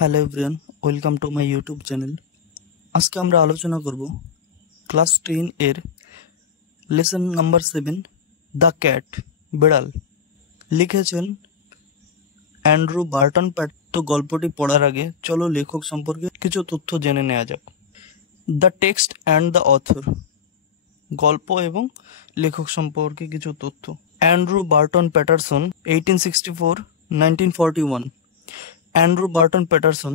Hello everyone, welcome to my YouTube channel. আজকে আমরা আলোচনা করব ক্লাস 10 এর লেসন নাম্বার 7 দ্য ক্যাট, বিড়াল। লিখেছেন অ্যান্ড্রু বার্টন প্যাট। তো গল্পটি পড়ার আগে চলো লেখক সম্পর্কে কিছু তথ্য জেনে নেওয়া যাক। The text and the author, গল্প এবং লেখক সম্পর্কে কিছু তথ্য। Andrew Barton Paterson, 1864-1941। Andrew Barton Paterson,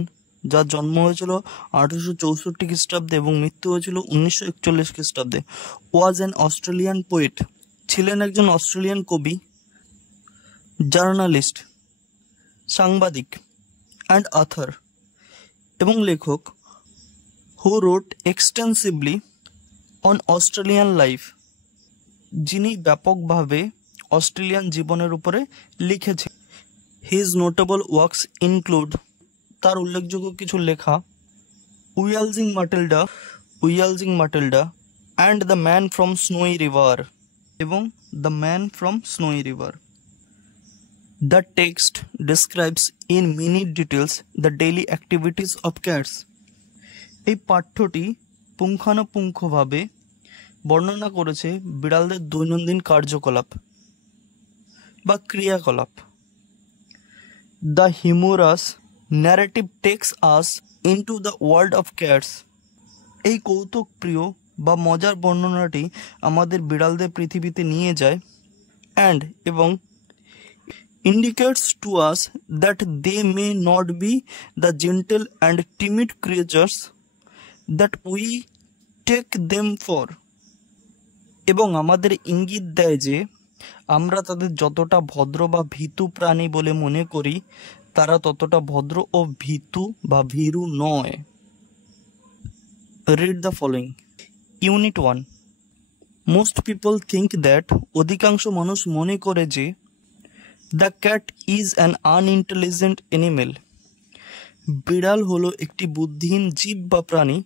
যার জন্ম হয়েছিল 1864 খ্রিস্টাব্দে এবং মৃত্যু হয়েছিল 1941 খ্রিস্টাব্দে, ওয়াজ অ্যান অস্ট্রেলিয়ান পোয়েট, ছিলেন একজন অস্ট্রেলিয়ান কবি, জার্নালিস্ট, সাংবাদিক অ্যান্ড অথর এবং লেখক, হু রোট এক্সটেন্সিভলি অন অস্ট্রেলিয়ান লাইফ, যিনি ব্যাপকভাবে অস্ট্রেলিয়ান জীবনের উপরে লিখেছেন। হিজ নোটেবল ওয়ার্কস ইনক্লুড, তার উল্লেখযোগ্য কিছু লেখা, Waltzing Matilda and the man from Snowy River এবং the man from Snowy River. The text describes in minute details the daily activities of cats, এই পাঠ্যটি পুঙ্খানুপুঙ্খভাবে বর্ণনা করেছে বিড়ালদের দৈনন্দিন কার্যকলাপ বা ক্রিয়াকলাপ। The humorous narrative takes us into the world of cats, এই কৌতুক প্রিয় বা মজার বর্ণনাটি আমাদের বিড়ালদের পৃথিবীতে নিয়ে যায় and এবং indicates to us that they may not be the gentle and timid creatures that we take them for, এবং আমাদের ইঙ্গিত দেয় যে আমরা তাদের যতটা ভদ্র বা ভীতু প্রাণী বলে মনে করি তারা ততটা ভদ্র ও ভীতু বা ভীরু নয়। Read the following. Unit 1। Most people think that, অধিকাংশ মানুষ মনে করে যে the cat is an unintelligent animal, বিড়াল হলো একটি বুদ্ধিহীন জীব বা প্রাণী,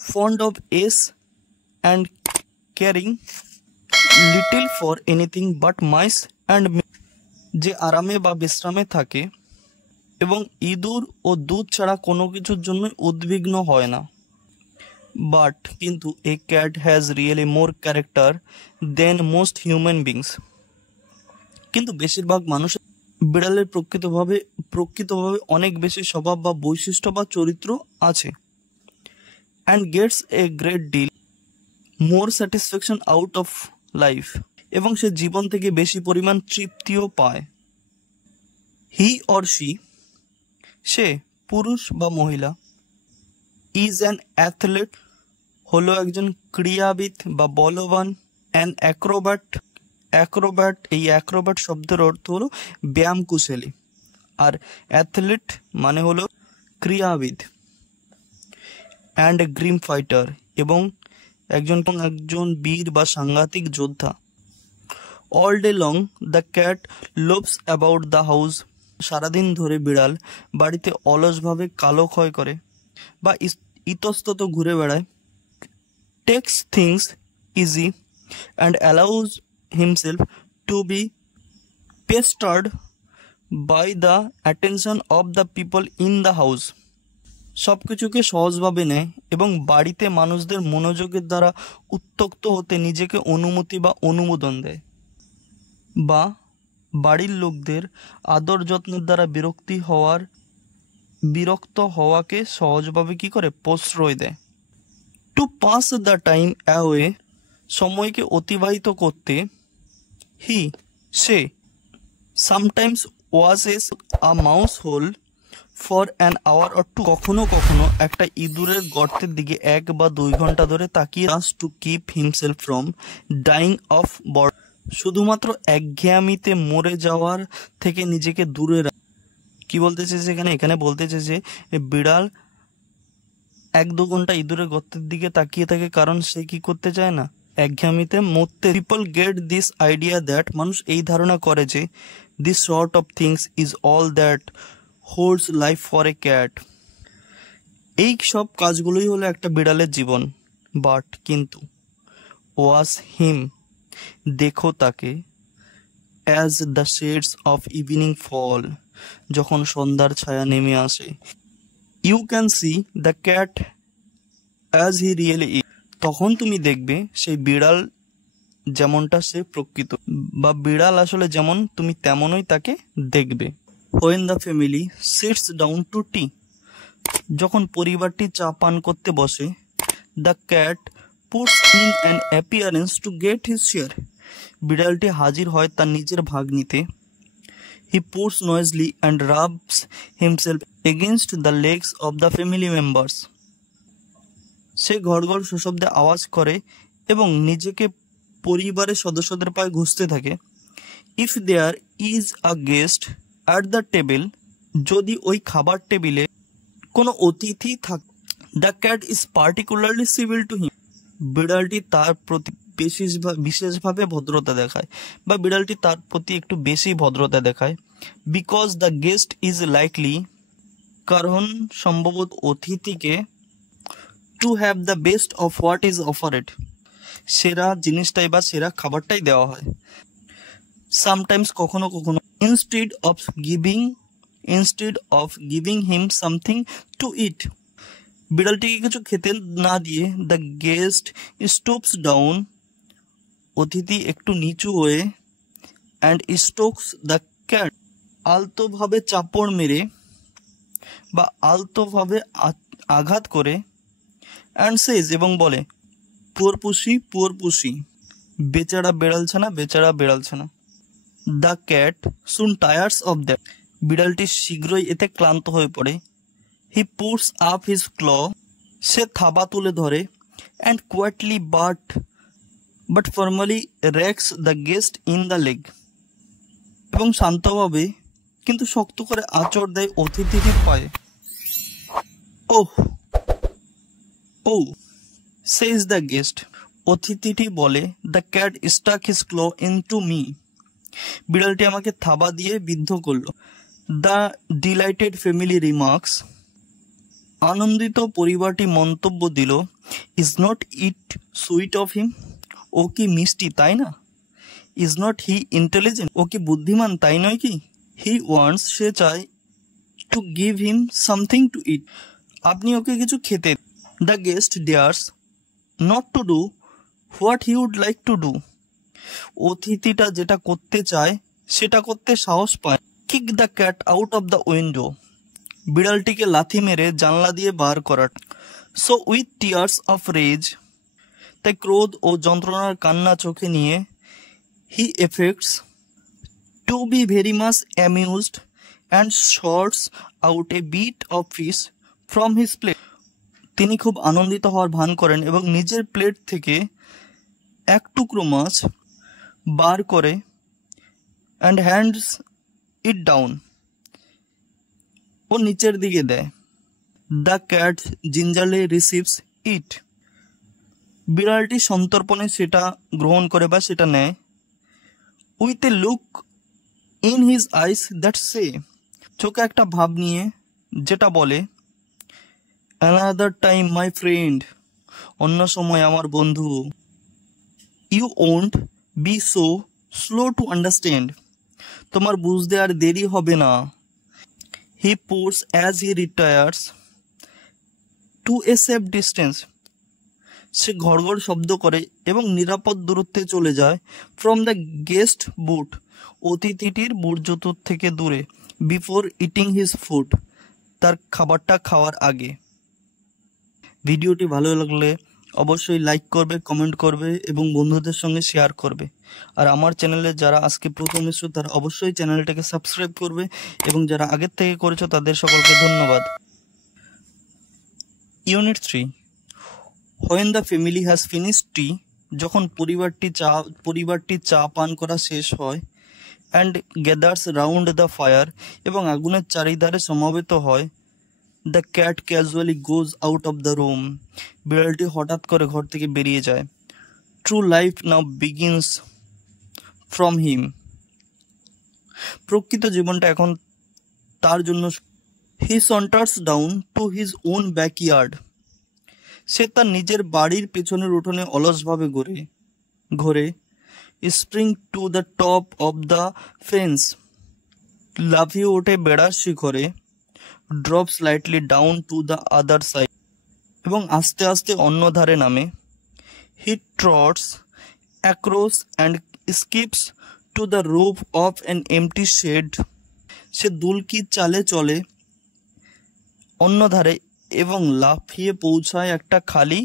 fond of ease and caring little for anything but mice and, যে আরামে বা বিশ্রামে থাকে এবং ইঁদুর ও দুধ ছাড়া কোনো কিছুর জন্য উদ্বিগ্ন হয় না। বাট কিন্তু a cat has really more character than most human beings, কিন্তু বেশিরভাগ মানুষ বিড়ালের প্রকৃতভাবে অনেক বেশি স্বভাব বা বৈশিষ্ট্য বা চরিত্র আছে। And gets a great deal more satisfaction out of life, এবং সে জীবন থেকে বেশি পরিমাণ তৃপ্তিও পায়। হি অর শি, সে পুরুষ বা মহিলা, ইজ অ্যান অ্যাথলেট, হলো একজন ক্রীড়াবিদ বা বলবান, অ্যান অ্যাক্রোব্যাট, এই অ্যাক্রোব্যাট শব্দের অর্থ হলো ব্যায়াম কুশলী, আর অ্যাথলেট মানে হলো ক্রীড়াবিদ, অ্যান্ড এ গ্রিম ফাইটার, এবং একজন বীর বা সাংঘাতিক যোদ্ধা। All day long the cat loaves about the house, সারাদিন ধরে বিড়াল বাড়িতে অলসভাবে কালো ক্ষয় করে বা ইতস্তত ঘুরে বেড়ায়। Takes things easy and allows himself to be pestered by the attention of the people in the house, সব কিছুকে সহজভাবে নেয় এবং বাড়িতে মানুষদের মনোযোগের দ্বারা উত্ত্যক্ত হতে নিজেকে অনুমতি বা অনুমোদন দেয়, বা বাড়ির লোকদের আদর যত্নের দ্বারা বিরক্ত হওয়াকে সহজভাবে কি করে প্রশ্রয় দেয়। To pass the time away, সময়কে অতিবাহিত করতে, সে sometimes watches a mouse hole for an hour or two, কখনো কখনো একটা ইঁদুরের গর্তের দিকে 1 বা 2 ঘন্টা ধরে তাকিয়ে, to keep himself from dying of bored, শুধুমাত্র একঘেয়ামিতে মরে যাওয়ার থেকে নিজেকে দূরে কি বলতে চেয়েছে এখানে বলতে চেয়েছে বিড়াল 1-2 ঘন্টা ইঁদুরের গর্তের দিকে তাকিয়ে থাকে কারণ সে কি করতে চায় না, একঘেয়ামিতে মরতে। People get this idea that, মানুষ এই ধারণা করে যে this sort of things is all that holds life for a cat, এই সব কাজগুলোই হলো একটা বিড়ালের জীবন। বাট কিন্তু ওয়াজ হিম, দেখো তাকে, as the shades of evening fall, যখন সন্ধ্যার ছায়া নেমে আসে, you can see the cat as he really is. তখন তুমি দেখবে সেই বিড়াল যেমনটা সে প্রকৃত, বা বিড়াল আসলে যেমন তুমি তেমনই তাকে দেখবে। When the family sits down to tea, যখন পরিবারটি চা পান করতে বসে, the cat puts in an appearance to get his share, বিড়ালটি হাজির হয় তার নিজের ভাগ নিতে। He purrs noisily and rubs himself against the legs of the family members, সে ঘড় ঘড় সশব্দে আওয়াজ করে এবং নিজেকে পরিবারের সদস্যদের পায়ে ঘুষতে থাকে। If there is a guest at the table, যদি ওই খাবার টেবিলে কোনো অতিথি থাকে, the cat is particularly civil to him, বিড়ালটি তার প্রতি বিশেষভাবে ভদ্রতা দেখায়, বা বিড়ালটি তার প্রতি একটু বেশি ভদ্রতা দেখায়। Because the guest is likely, কারণ সম্ভবত অতিথিকে to have the best of what is offered, সেরা জিনিসটাই বা সেরা খাবারটাই দেওয়া হয়। সামটাইমস, কখনো কখনো, instead of giving him something to eat, বিড়ালটিকে কিছু খেতে না দিয়ে দ্য গেস্ট স্টুপস ডাউন, অতিথি একটু নিচু হয়ে, অ্যান্ড স্ট্রোকস দ্য ক্যাট, আলতোভাবে চাপড় মেরে বা আলতোভাবে আঘাত করে, অ্যান্ড সেজ, এবং বলে, পুয়ার পুষি, বেচারা বেড়ালছানা, বেচারা বেড়ালছানা। The cat soon tires of that, বিড়ালটি শীঘ্রই এতে ক্লান্ত হয়ে পড়ে। He puts up his claw, সে থাবা তুলে ধরে, and quietly but formally rakes the guest in the leg, এবং শান্তভাবে কিন্তু শক্ত করে আঁচড় দেয় অতিথিটির পায়ে। ও সেজ দ্য গেস্ট, অতিথিটি বলে, the cat stuck his claw into me, বিড়ালটি আমাকে থাবা দিয়ে বিদ্ধ করল। দ্য ডিলাইটেড ফ্যামিলি রিমার্কস, আনন্দিত পরিবারটি মন্তব্য দিল, is not it sweet of him, ও কি মিষ্টি তাই না? ইজ নট হি ইন্টেলিজেন্ট, ও কি বুদ্ধিমান তাই নয় কি? হি ওয়ান্টস, সে চায়, to give him something to eat, আপনি ওকে কিছু খেতে। The guest dares not to do what he would like to do, অতিথিটা যেটা করতে চায় সেটা করতে সাহস পায়। Kick the cat out of the window, বিড়ালটিকে লাথি মেরে জানলা দিয়ে বার করার। So with tears of rage, তাই ক্রোধ ও যন্ত্রণার কান্না চোখে নিয়ে, he affects to be very much amused and sorts out a bit of fish from his plate, তিনি খুব আনন্দিত হওয়ার ভান করেন এবং নিজের প্লেট থেকে এক টুকরো মাছ বার করে, অ্যান্ড হ্যান্ডস ইট ডাউন, ও নিচের দিকে দেয়। The cat gingerly receives it, বিড়ালটি সন্তর্পণে সেটা গ্রহণ করে বা সেটা নেয়। With a look in his eyes that says, চোখে একটা ভাব নিয়ে যেটা বলে, অ্যানাদার টাইম মাই ফ্রেন্ড, অন্য সময় আমার বন্ধু। You won't be so slow to understand, তোমার বুঝতে আর দেরি হবে না। He purrs as he retires to a safe distance, সে ঘড়ঘড় শব্দ করে এবং নিরাপদ দূরত্বে চলে যায়। ফ্রম দ্য গেস্ট বুট, অতিথিটির বুট জুতোর থেকে দূরে। বিফোর ইটিং হিজ ফুড, তার খাবারটা খাওয়ার আগে। ভিডিওটি ভালো লাগলে অবশ্যই লাইক করবে, কমেন্ট করবে এবং বন্ধুদের সঙ্গে শেয়ার করবে। আর আমার চ্যানেলে যারা আজকে প্রথম এসেছো তারা অবশ্যই চ্যানেলটাকে সাবস্ক্রাইব করবে, এবং যারা আগের থেকে করেছো তাদের সকলকে ধন্যবাদ। Unit 3, when the family has finished tea, যখন পরিবারটি চা পান করা শেষ হয়, and gathers round the fire, এবং আগুনের চারিধারে সমবেত হয়। The cat casually goes out of the room, বিড়ালটি হঠাৎ করে ঘর থেকে বেরিয়ে যায়। True life now begins from him, প্রকৃত জীবনটা এখন তার জন্য। He saunters down to his own backyard, সে তার নিজের বাড়ির পেছনের উঠোনে অলসভাবে ঘোরে। Spring to the top of the fence, লাফিয়ে ওঠে বেড়ার শিখরে। drop slightly down to the other side এবং আস্তে আস্তে অন্য ধারে নামে। He trots across and skips to the roof of an empty shed. সে দুলকির চালে চলে অন্য ধারে এবং লাফিয়ে পৌঁছায় একটা খালি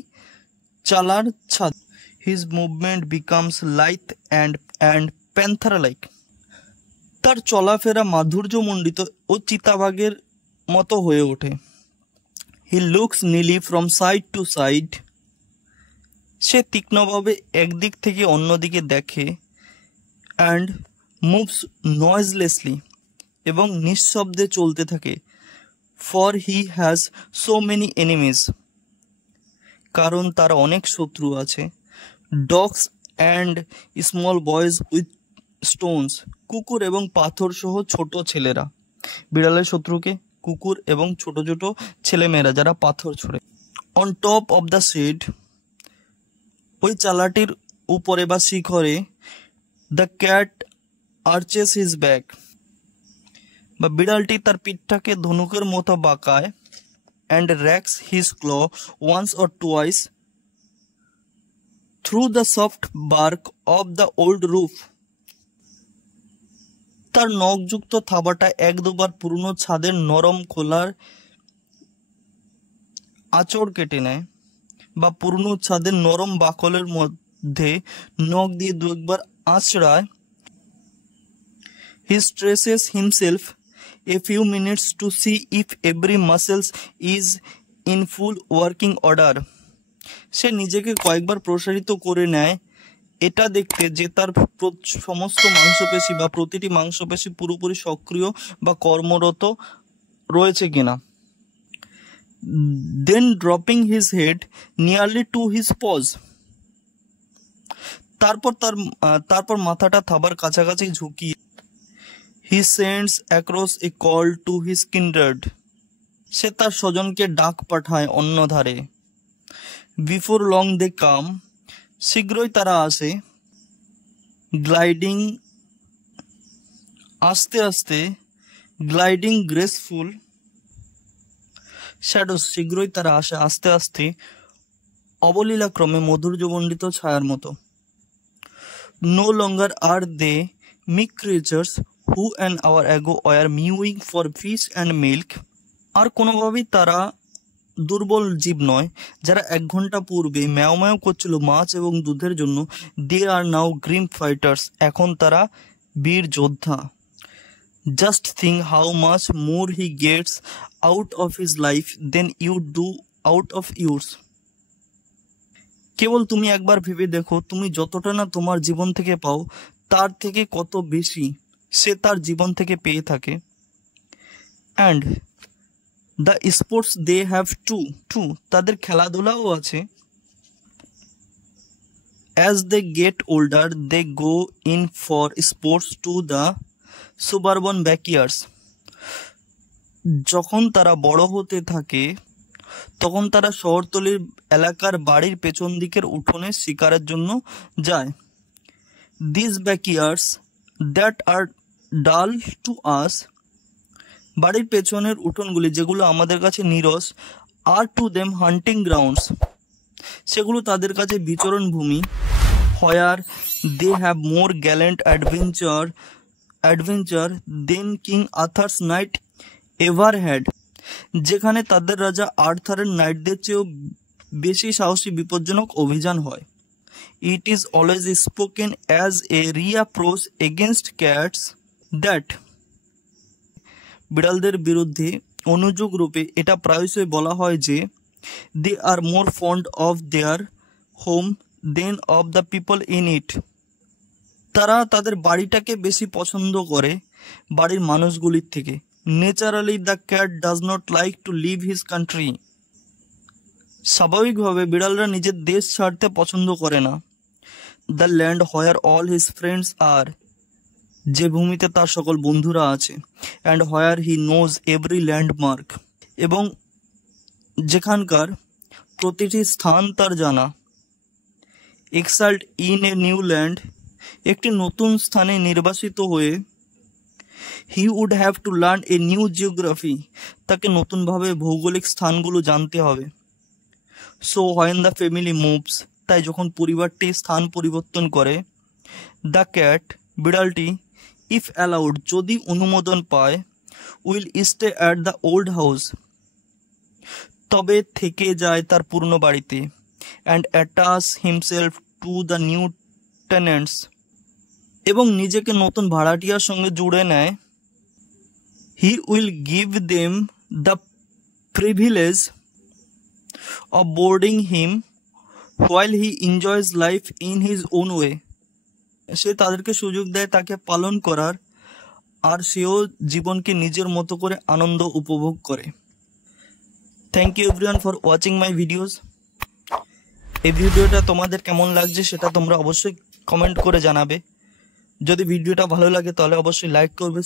চালার ছাদ। His movement becomes lithe and panther-like. তার চলাফেরা মাধুর্যমণ্ডিত ও চিতাবাঘের মতো হয়ে ওঠে। He looks nearly from side to side. সে তীক্ষ্ণভাবে একদিক থেকে অন্যদিকে দেখে and moves noiselessly এবং নিঃশব্দে চলতে থাকে। For he has so many enemies. কারণ তার অনেক শত্রু আছে। Dogs and small boys with stones. কুকুর এবং পাথর সহ ছোট ছেলেরা। বিড়ালের শত্রুকে কুকুর এবং ছোট ছোট ছেলেমেয়েরা যারা পাথর ছোড়ে। On top of the shed, ওই চালাটির উপরে বা শিখরে, the cat arches his back. বা বিড়ালটি তার পিঠটাকে ধনুকের মতো বাঁকায় and racks his claw once or twice through the soft bark of the old roof. তার নখযুক্ত থাবাটা এক দুবার পুরনো ছাদের নরম খোলার আঁচড় কেটে নেয় বা পুরনো ছাদের নরম বাকলের মধ্যে নখ দিয়ে দু একবার আঁচড়ায়। He stresses himself a few minutes to see if every muscle is in full working order. সে নিজেকে কয়েকবার প্রসারিত করে নেয় এটা দেখতে যে তার সমস্ত মাংসপেশি বা প্রতিটি মাংসপেশি পুরোপুরি সক্রিয় বা কর্মরত রয়েছে কিনা। Then dropping his head nearly to his paws. তারপর মাথাটা থাবার কাছাকাছি ঝুঁকিয়ে he sends across a call to his kindred. সে তার স্বজনকে ডাক পাঠায় অন্য ধারে। Before long they come. শীঘ্রই তারা আসে। Gliding আস্তে আস্তে, gliding graceful. Shadows শীঘ্রই তারা আসে আস্তে আস্তে অবলীলাক্রমে মধুর্যমণ্ডিত ছায়ার মতো। No longer are they meek creatures who an hour ago were mewing for fish and milk. আর কোনোভাবেই তারা দুর্বল জীব নয় যারা 1 ঘন্টা পূর্বে ম্যাও ম্যাও করছিল মাছ এবং দুধের জন্য। They are now grim fighters. এখন তারা বীর যোদ্ধা। Just think how much more he gets out of his life than you do out of yours. কেবল তুমি একবার ভেবে দেখো, তুমি যতটা না তোমার জীবন থেকে পাও তার থেকে কত বেশি সে তার জীবন থেকে পেয়ে থাকে। And the sports they have too. তাদের খেলাধুলাও আছে। As they get older, they go in for sports to the suburban backyards. যখন তারা বড় হতে থাকে তখন তারা শহরতলির এলাকার বাড়ির পেছন দিকের উঠোনে শিকারের জন্য যায়। These backyards that are dull to us. বাড়ির পেছনের উঠোনগুলি যেগুলো আমাদের কাছে নীরস, are to them hunting grounds. সেগুলো তাদের কাছে বিচরণ ভূমি। Where they have more gallant adventure than King Arthur's knight ever had. যেখানে তাদের রাজা আর্থারের নাইটদের চেয়েও বেশি সাহসী বিপজ্জনক অভিযান হয়। It is always spoken as a reproach against cats that বিড়ালদের বিরুদ্ধে অনুযোগ রূপে এটা প্রায়শই বলা হয় যে they are more fond of their home than of the people in it. তারা তাদের বাড়িটাকে বেশি পছন্দ করে বাড়ির মানুষগুলির থেকে। Naturally the cat does not like to leave his country. স্বাভাবিকভাবে বিড়ালরা নিজের দেশ ছাড়তে পছন্দ করে না। The land where all his friends are. যে ভূমিতে তার সকল বন্ধুরা আছে। And where he knows every landmark. এবং যেখানকার প্রতিটি স্থান তার জানা। Exiled in a new land. একটি নতুন স্থানে নির্বাসিত হয়ে he would have to learn a new geography, তাকে নতুনভাবে ভৌগোলিক স্থানগুলো জানতে হবে। So when the family moves, তাই যখন পরিবারটি স্থান পরিবর্তন করে, দ্য ক্যাট, বিড়ালটি, ইফ অ্যালাউড, যদি অনুমোদন পায়, will stay at the old house, তবে থেকে যায় তার পুরনো বাড়িতে, and attach himself to the new tenants, এবং নিজেকে নতুন ভাড়াটিয়ার সঙ্গে জুড়ে নেয়। He will give them the privilege of boarding him while he enjoys life in his own way, সে তাদেরকে সুযোগ দেয় তাকে পালন করার, আর সেও জীবনকে নিজের মতো করে আনন্দ উপভোগ করে। Thank you everyone for watching my videos. এই ভিডিওটা তোমাদের কেমন লাগছে সেটা তোমরা অবশ্যই কমেন্ট করে জানাবে। যদি ভিডিওটা ভালো লাগে তাহলে অবশ্যই লাইক করবে।